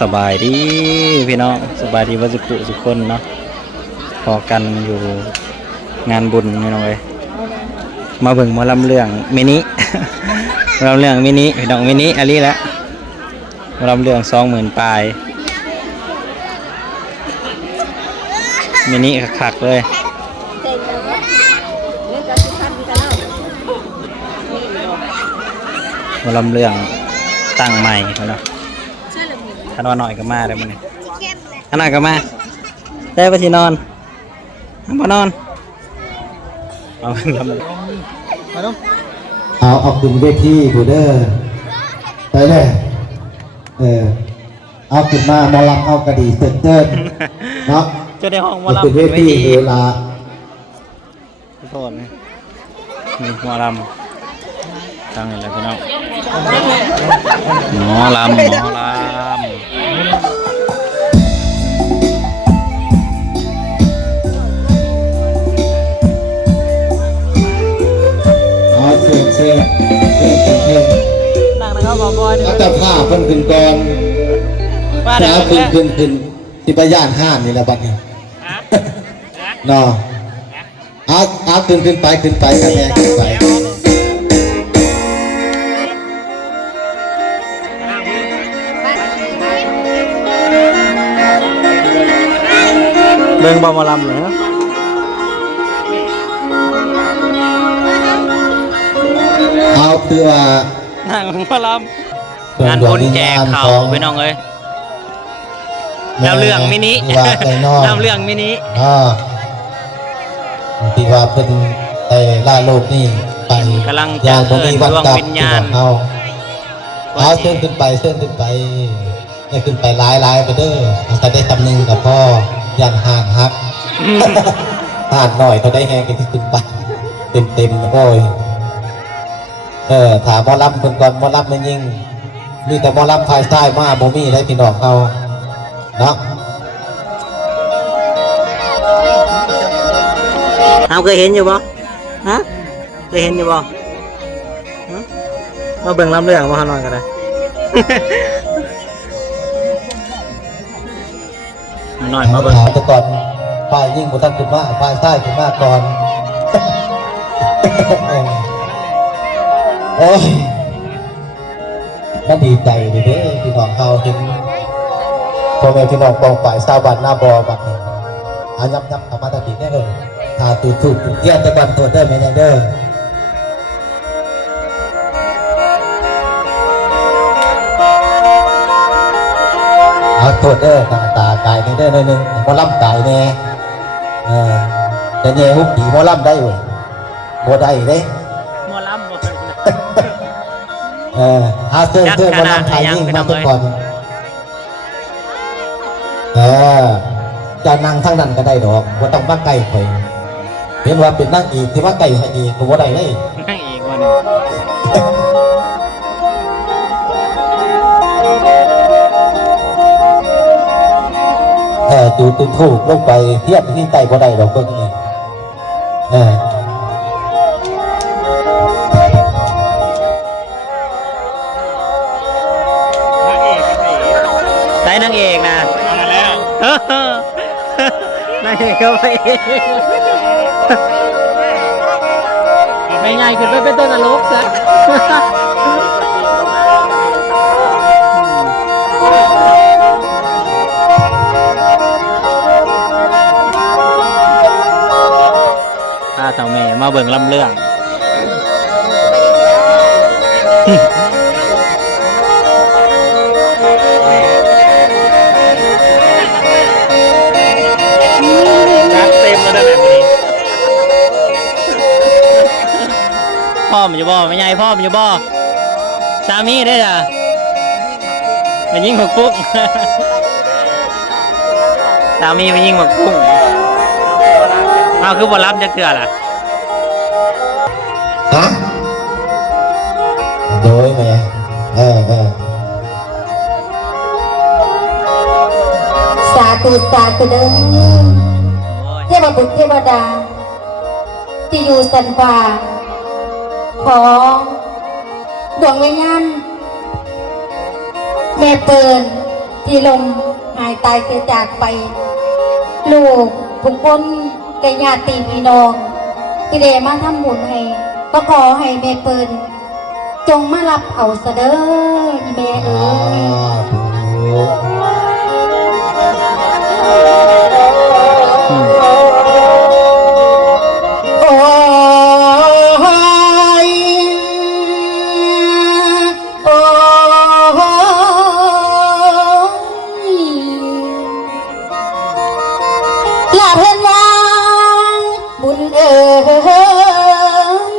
สบายดีพี่น้องสบายดีวัสดุทุกคนเนาะพอกันอยู่งานบุญพี่น้องเลยมาเบิ่งหมอลำเรื่องมินิ หมอลำเรื่องมินิพี่น้องมินิอะไรละหมอลำเรื่อง20,000ปลายมินิคักๆเลยหมอลำเรื่องตั้งใหม่เนาะถ้านอนหน่อยก็มาได้มั้ยถ้านอนก็มาได้ไปที่นอนมานอนเอาทำเอาขึ้นเวทีผู้เด้อไปเลยเอาขึ้นมาหมอลำเอากระดี่เติร์นเนาะจะได้ห้องหมอลำขึ้นเวทีเวลาโทษนะมีหมอลำตั้งอะไรพี่น้องหมอลำเชิญนั่งนะครับบอยแล้วจะผ้าเพิ่นขึ้นก่อนผ้าขึ้นที่ไปย่านห้านนี่แหละบัดนี้เนาะเอาขึ้นไปกันแม่ขึ้นไปเบิ่งบอมลำเลยนะเอาคือว่านั่งบอลำงานคนแจกเขาไปน้องเลยแล้วเรื่องมินิแล้วเรื่องมินิที่ว่าเป็นแต่ล่าโลกนี่ไปกำลังจะเอิ้นดวงวิญญาณเอาเชิญขึ้นไปให้ขึ้นไปหลายไปเด้อจะได้ตำหนิกับพ่อยันห่างฮักห่างหน่อยเขาได้แห้งกันที่ขึ้นไปเต็มโอ้ยถามหมอลำคนก่อนหมอลำไม่ยิ่งมีแต่หมอลำภายใต้มาโมมี่ได้พี่น้องเขาเนาะเอาเคยเห็นอยู่บ่ฮะเคยเห็นอยู่บ่มาเบิ่งลำเรื่องมาหน่อยกันเลยหน่อยมาเบิ่งแต่ก่อนฝ่ายยิ่งบุทันขึ้นมาฝ่ายใต้ขึ้นมาก่อนโอ้ยน่าดีใจดีเด้พี่น้องเขาเห็นพ่อแม่พี่น้องกองฝ่ายชาวบ้านหน้าบอบัดนี้ยับกลับมาตะกี้ได้เลยถ้าตูถูกเยี่ยมตะวันตัวเด้อแม่ยังเด้อเอาโทษเด้อตาตายเด้อหนึ่งหมอลำตายแน่จะแย่หุบผีหมอลำได้เว้ยบ่ได้เด้หมอลำบ่เอาเสื้อหมอลำไทยยิ่งมาทุกคนจะนั่งทั้งนั้นก็ได้ดอกบ่ต้องมาไกลข่อยเห็นว่าเป็นนั่งอีกที่ว่าไกลให้อีกก็บ่ได้เลยนั่งอีกวันนึงจูตุนถูกลงไปเทียบที่ไกลบ่ได้ดอกเพิ่นนี่ได้นางเอกนะมาแล้วนางเอกก็ไปไม่ง่ายคือเป็นต้นนรกซะพาเจ้าแม่มาเบิ่งลำเรื่องพ่อมันอยู่บ่ไม่ใหญ่พ่อมันอยู่บ่สามีได้จ้ะมันยิงหมกปุ้งสามีมันยิงหมกปุ้งเอาคือบ่รับจะเกลือล่ะฮะโดยแม่สาธุเด้อเทพบุตรเทวดาที่อยู่สันฟ้าของดวงวิญญาณแม่เปิล ที่ลมหายตายเกิดจากไป ลูกทุกคนแก่ญาติพี่น้องที่ได้มาทำบุญให้ก็ขอให้แม่เปิ้นจงมารับเอาเสด็จแม่เอ๋ย โอ้ยโอ้ยลาเพิ่นว่าบุญเอ๋ย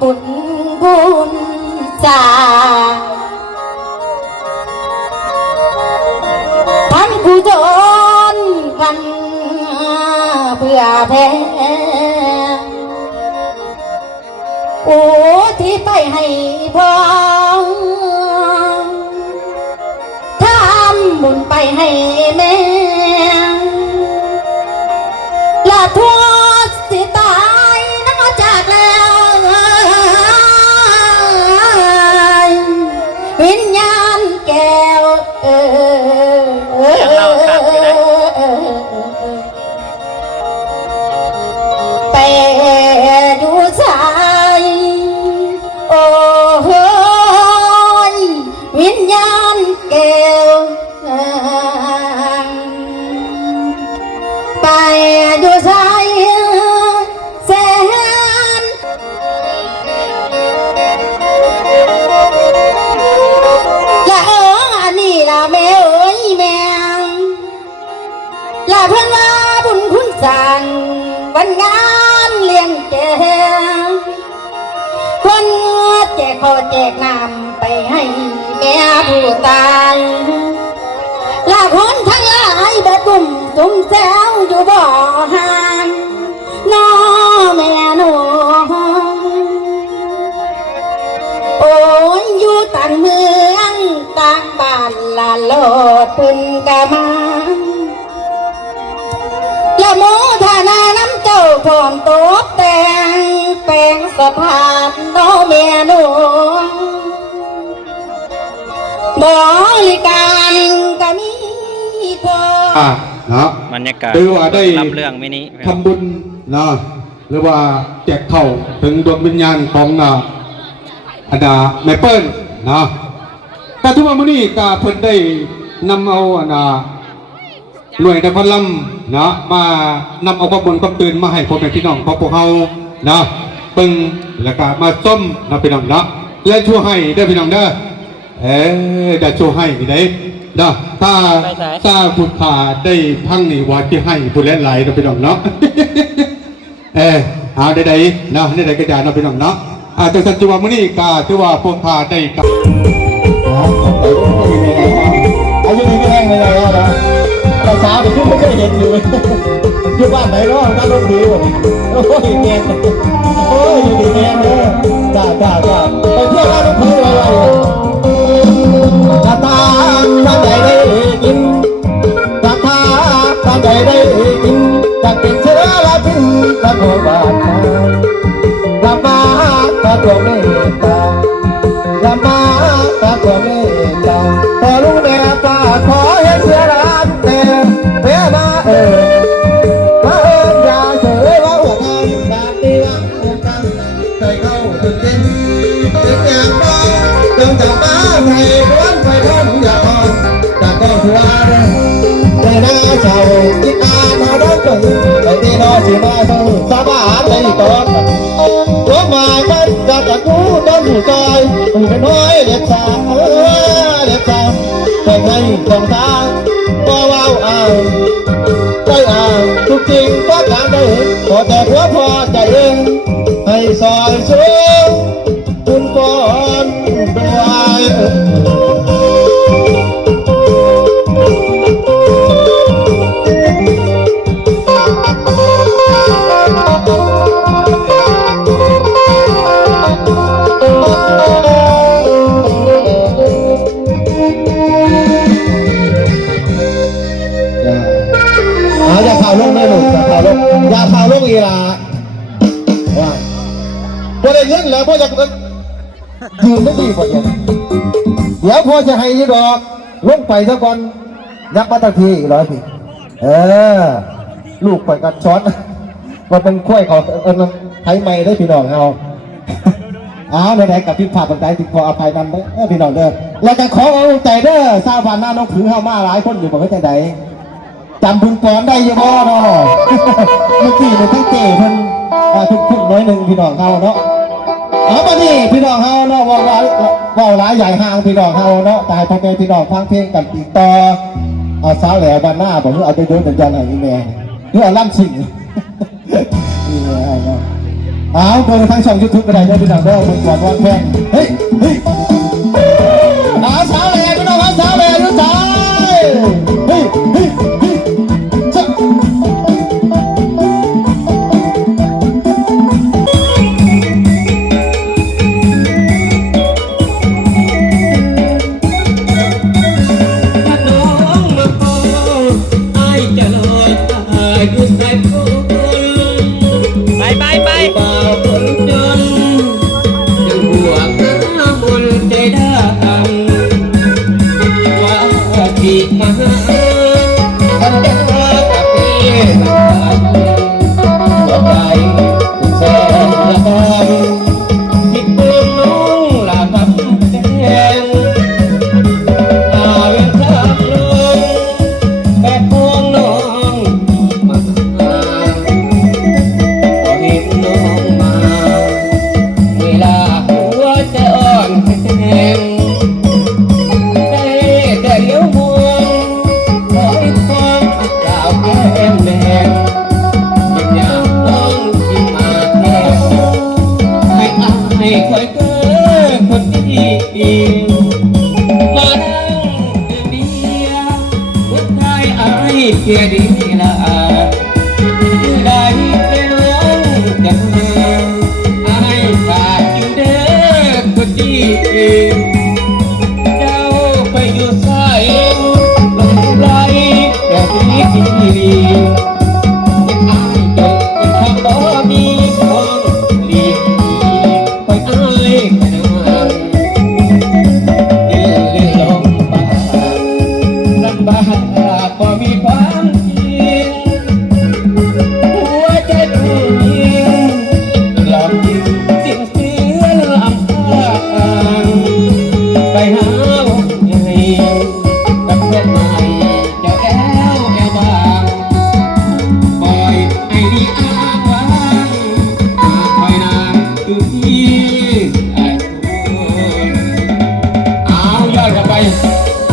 บุญจ้าพันผู้จนกันเพื่อแพ้โอ้ที่ไปให้พ่อทำบุญไปให้แม่ละทั่วสิตายนักจากแล้ววิญญาณแก้วไปดูใจโอ้ยวิญญาณแก้วไปดูใจแสนละอันนี้ละแม่เอ้ยแม่ละเพื่อนว่าบุญคุณสั่งวันงานเลี้ยงแกคนแจกข้าวแจกน้ำไปให้แม่ผู้ตายละคนทั้งหลายแบบกลุ่มจุ่มแซวอยู่บ่อห่างน้อแม่หนูโอ้ยอยู่ต่างเมืองต่างบ้านละโลดพึ่นกะมาละโมทนาน้ำเจ้าพร้อมตบแต่งแปลงสภาพน้อแม่หนูบริการก็มีพอ เนาะ บรรยากาศ หรือว่าได้ ลำเรื่องมินิ ทำบุญเนาะหรือว่าแจกเข้าวถึงดวงวิญญาณของอดาแม่เปิ้ลเนาะแต่ทุกวันนี้ก็เพิ่นได้นำเอาหน่วยนครลำเนาะมานำเอาความบุญความตื่นมาให้พ่อแม่พี่น้องของพวกเราเนาะเบิ่งแล้วก็มาส้มนะพี่น้องเนาะและช่วยให้ได้อพี่น้องเด้อจะช่วยให้นี่ได้เนาะถ้าพุทธาได้พังนี่ว่าที่ให้ผู้เล่นหลายนะพี่น้องเนาะ เอาได้ๆเนาะได้ๆกระจายเนาะพี่น้องเนาะจากสัจจุบันมื้อนี้ก็ถือว่าพวกข้าได้กับอายุนี้ไม่แห้งเลยนะแต่สาวเด็กขึ้นไม่เคยเห็นอยู่อยู่บ้านไหนเนาะบ้านลงดีวะโอ้ยเงี้ยโอ้ยอยู่ดีแห้งเลยจ้าไปเที่ยวบ้านลงดีอะไรตาตาใจได้กินตาตาใจได้กินจากเป็นเชื้อละพินละโบบาดละมาตาตัวไม่ตาละมาตาตัวไม่ตาพอรู้แม่ตาขอให้เสียร้านแต่แม่มามาอย่าเฉยว่าหัวงานแบบนี้ว่าหัวกันใจเข้าถึงเต้นอย่างบ้าเติมจากบ้าให้ร้อนไปร้อนอย่าอ่อนจากก็หัวใจน่าเศร้าคิดอ่านมาด้านกันไปที่นอสิมาส่งสบายใจก่อนตัวมากันจากตะกูต้นใจเป็นน้อยเด็กสาวเด็กสาวไปให้ตรงทางก็ว้าวอ่างใจอ่างทุกจริงก็การได้ขอแต่หัวพอใจเองให้ซอยช่วยคุณก่อนด้วยอย่าข่าวลงไม่หลุดอย่าข่าวลงอย่าข่าวลงอีลาว่าพอได้เงินแล้วพอจะยืมไม่ดีกว่าอย่างเดี๋ยวพอจะให้ยี่ดอกลงไปซะก่อน ยับมาตะทีอีกร้อยพี่ลูกปล่อยกันช้อนว่าเป็นกล้วยเขาไทยไม่ได้พี่น้องเอาไหนๆกับพี่ผ่าปัจจัยติดขออภัยนำเด้อพี่น้องเด้อแล้วจะขอเอาใจเด้อทราบวันหน้าน้องถือเฮามาหลายคนอยู่บอกว่าใจใดจำบุญก่อนได้ยังบ่เนาะเมื่อกี้เนี่ยทั้งเจ๋เพิ่นทุกน้อยหนึ่งพี่น้องเฮาเนาะมาดิพี่น้องเฮาเนาะว่าหลายใหญ่ห่างพี่น้องเฮาเนาะตายพ่อแม่พี่น้องทางเพลงกันติดต่อสาวแหล่วันหน้าบอกว่าเอาไปโดนเป็นยันอะไรนี่แม่นี่เอาล่ำสิ่งนี่ไงเนาะเบอร์ทั้งช่องยูทูบก็ได้พี่น้องเด้อเบอร์ก่อนวันแพงเฮ้ยสาวแหล่พี่น้องสาวแหล่รู้ใจเฮ้ยเกียดีละได้เป็นน้องกันไอ้ขาดอยู่เด้อคนดีเจ้าไปอยู่ใส่ลงไรแต่ที่ดีไอ้จบอีกคำบ่มีของดีไปไอ้กันลื่นลงบ้านลำบากบ่มีความ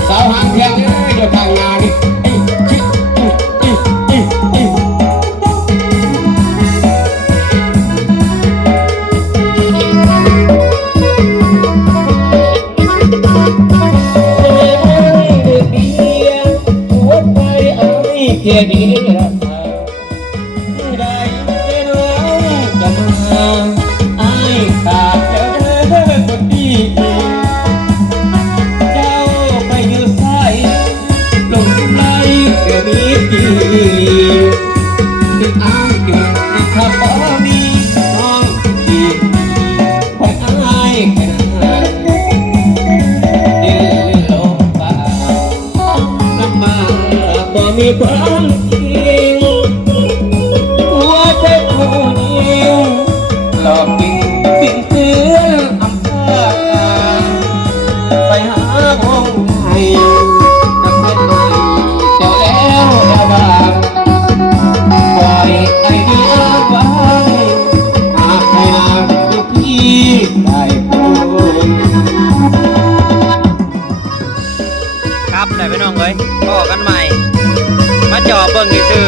สาวหางเพียงเดี๋ยวทางงานนี่เกียดีละได้เป็นน้องกันมาไอ้ขาดเจ้าเด้อคนดีเจ้าไปอยู่ใส่ลงไหลเกิดมีดีที่อ้ายเกิดถ้าบ่มีน้องดีคอยอ้ายแค่นั้นดินลงป่าลำบากบ่มีความจริงหัวใจผู้หญิงหลอกกินสิ่งเสืออำเภอไปหาวงให้กับเพื่อนใหม่เจ้าแล้วบางปล่อยไอ้นี่อ้างว้างหากให้นางอยู่ที่ได้พูดครับได้พี่น้องเอ้ยพอกันใหม่มาจอเบิ่งซื่อ